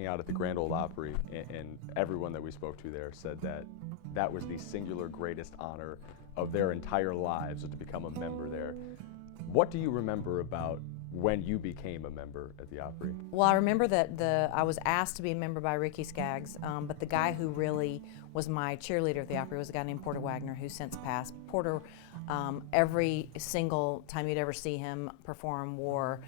hanging out at the Grand Ole Opry, and everyone that we spoke to there said that that was the singular greatest honor of their entire lives, was to become a member there. What do you remember about when you became a member at the Opry? Well, I remember that I was asked to be a member by Ricky Skaggs, but the guy who really was my cheerleader at the Opry was a guy named Porter Wagner, who's since passed. Porter, every single time you'd ever see him perform, wore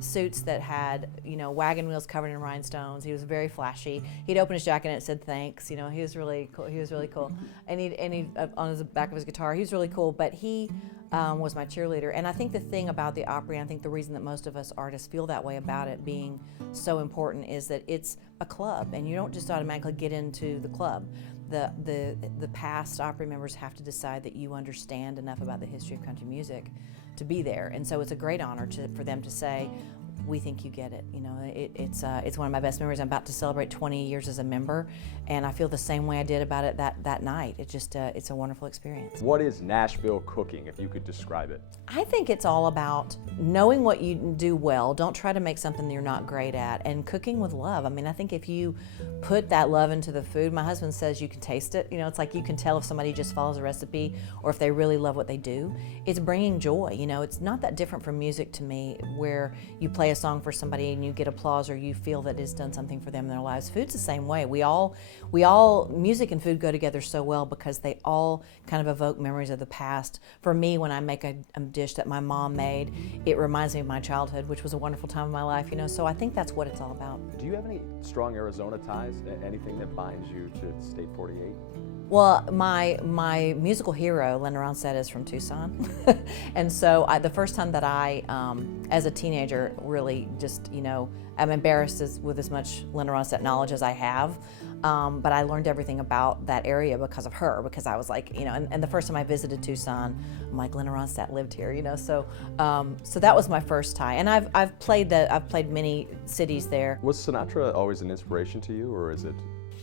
suits that had, wagon wheels covered in rhinestones. He was very flashy. He'd open his jacket and it said thanks. He was really cool. He was really cool. And he on the back of his guitar, he was really cool. But he was my cheerleader. And I think the thing about the Opry, and I think the reason that most of us artists feel that way about it being so important, is that it's a club, and you don't just automatically get into the club. The past Opry members have to decide that you understand enough about the history of country music to be there, and so it's a great honor for them to say, we think you get it. It's one of my best memories. I'm about to celebrate 20 years as a member, and I feel the same way I did about it that night. It's a wonderful experience. What is Nashville Cooking, if you could describe it? I think it's all about knowing what you do well. Don't try to make something that you're not great at, and cooking with love. I mean, I think if you put that love into the food, my husband says you can taste it. It's like you can tell if somebody just follows a recipe or if they really love what they do. It's bringing joy. It's not that different from music to me, where you play a song for somebody and you get applause or you feel that it's done something for them in their lives. Food's the same way. We all, music and food go together so well because they all kind of evoke memories of the past. For me, when I make a dish that my mom made, it reminds me of my childhood, which was a wonderful time of my life, so I think that's what it's all about. Do you have any strong Arizona ties? Anything that binds you to State 48? Well, my musical hero, Linda Ronstadt, is from Tucson. And so the first time that I, as a teenager, really just, I'm embarrassed with as much Linda Ronstadt knowledge as I have, but I learned everything about that area because of her, because I was like, and the first time I visited Tucson, I'm like, Linda Ronstadt lived here, so that was my first tie. And I've played many cities there. Was Sinatra always an inspiration to you, or is it?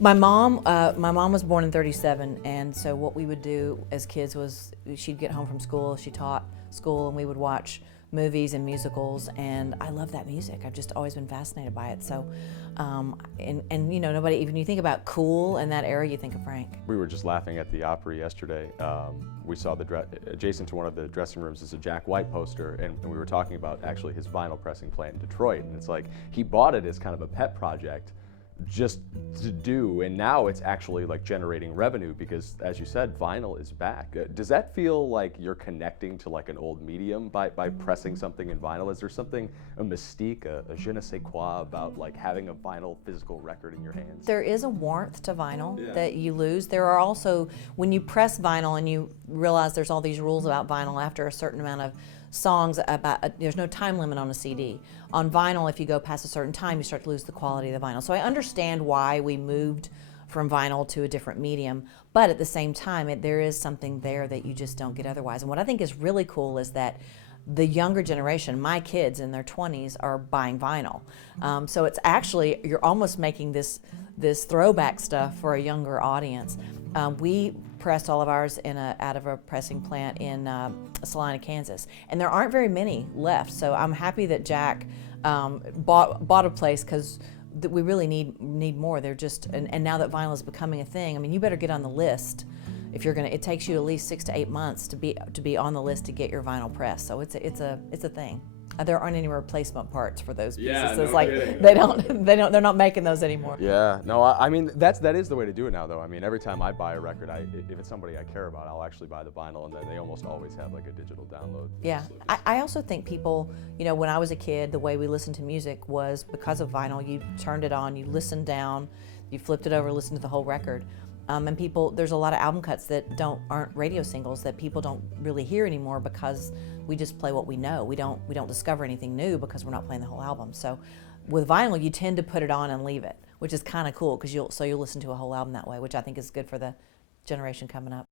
My mom was born in '37, and so what we would do as kids was she'd get home from school, she taught school, and we would watch movies and musicals, and I love that music. I've just always been fascinated by it. So, nobody, even you think about cool in that era, you think of Frank. We were just laughing at the Opry yesterday. We saw adjacent to one of the dressing rooms is a Jack White poster, and we were talking about actually his vinyl pressing plant in Detroit, and it's like he bought it as kind of a pet project just to do, and now it's actually like generating revenue because, as you said, vinyl is back. Does that feel like you're connecting to like an old medium by pressing something in vinyl? Is there something, a mystique, a je ne sais quoi about like having a vinyl physical record in your hands? There is a warmth to vinyl that you lose. There are also, when you press vinyl and you realize there's all these rules about vinyl after a certain amount of songs, there's no time limit on a CD. On vinyl, if you go past a certain time, you start to lose the quality of the vinyl. So I understand why we moved from vinyl to a different medium, but at the same time, there is something there that you just don't get otherwise. And what I think is really cool is that the younger generation, my kids in their 20s, are buying vinyl. So it's actually, you're almost making this throwback stuff for a younger audience. We pressed all of ours out of a pressing plant in Salina, Kansas, and there aren't very many left. So I'm happy that Jack bought a place, because we really need more. They're just, and now that vinyl is becoming a thing, I mean, you better get on the list. If you're gonna, it takes you at least 6 to 8 months to be on the list to get your vinyl pressed. So it's a thing. There aren't any replacement parts for those pieces. Yeah, so it's no like kidding. they're not making those anymore. Yeah, no, I mean that is the way to do it now, though. I mean, every time I buy a record, if it's somebody I care about, I'll actually buy the vinyl, and then they almost always have like a digital download. Yeah, I also think people, when I was a kid, the way we listened to music was because of vinyl. You turned it on, you listened down, you flipped it over, listened to the whole record. And there's a lot of album cuts that aren't radio singles that people don't really hear anymore because we just play what we know. We don't discover anything new because we're not playing the whole album. So with vinyl, you tend to put it on and leave it, which is kind of cool because you'll listen to a whole album that way, which I think is good for the generation coming up.